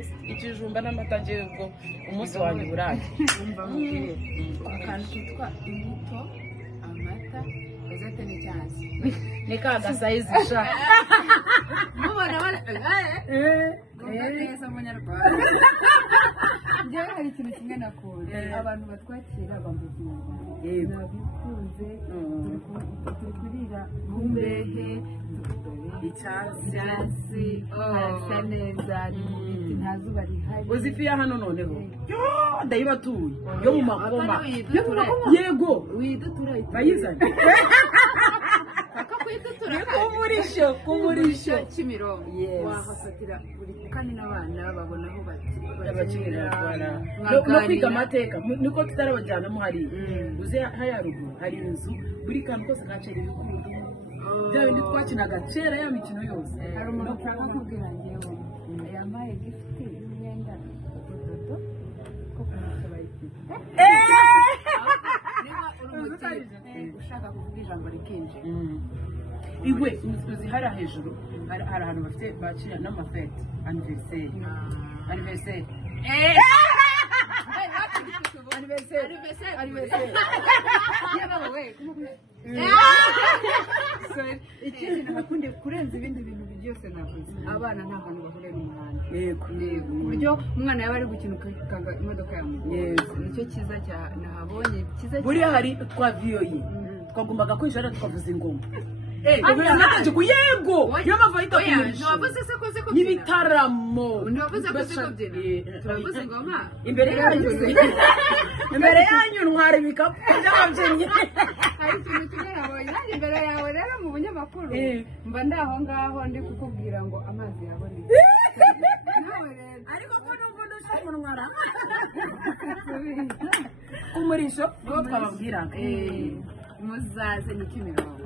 best ikijumba n'amata ngewe umunsi wanjye buraje umva mubwire akantu kitwa imbuto amata ezete n'icyansi ni kaga size sha mubona bana neza munyarwanda njyewe hari ikintu kimwe nakunda abantu batwakira bambukira nabikunze turi kurira kumbehe icyatsi harasa neza n'ibiti nta zuba rihari uzi ifi ya hano noneho ndayibatuye yo mu makoma yego widutura bayizanye ku Murishyo Kimironko wahafatira buri kandi n'abana babona aho bakinira no kwiga amateka niko tutarabajyanamo hari uze haya ruguru hari inzu buri kantu kose kacera ibikundo bya bindi twakinaga kera ya mikino yose hari umuntu ushaka kubwira ngewe yambaye gifite imyenda utudodo ko kumusaba ifite niba uri ushaka kuvuga ijambo rikinjira iwe uzi hari hejuru hari ahantu bafite bakira n'amafete anniversaire ikindi nakunde kurenza ibindi bintu byose navuze abana nta hantu bahurira n'umuhanda yego ku buryo umwana yaba ari gukina ukanga imodoka yamugoye nicyo cyiza nahabonye cyiza buriya hari twaviyoye twagombaga kwinjira tukavuza ingoma yego niyo mpamvu ahita kumurishyo n'ibitaramo turavuze ingoma imbere yanyu ntwara ibikapu by'ababyinnyi hari ikintu kimwe nabonye nanjye imbere yawe rero mu bunyamakuru mba ndaho ngaho ndi kukubwira ngo amazi yabonetse ariko ko numva ndashaka umunwara ku Murishyo niho twababwiraga muzaze ni Kimironko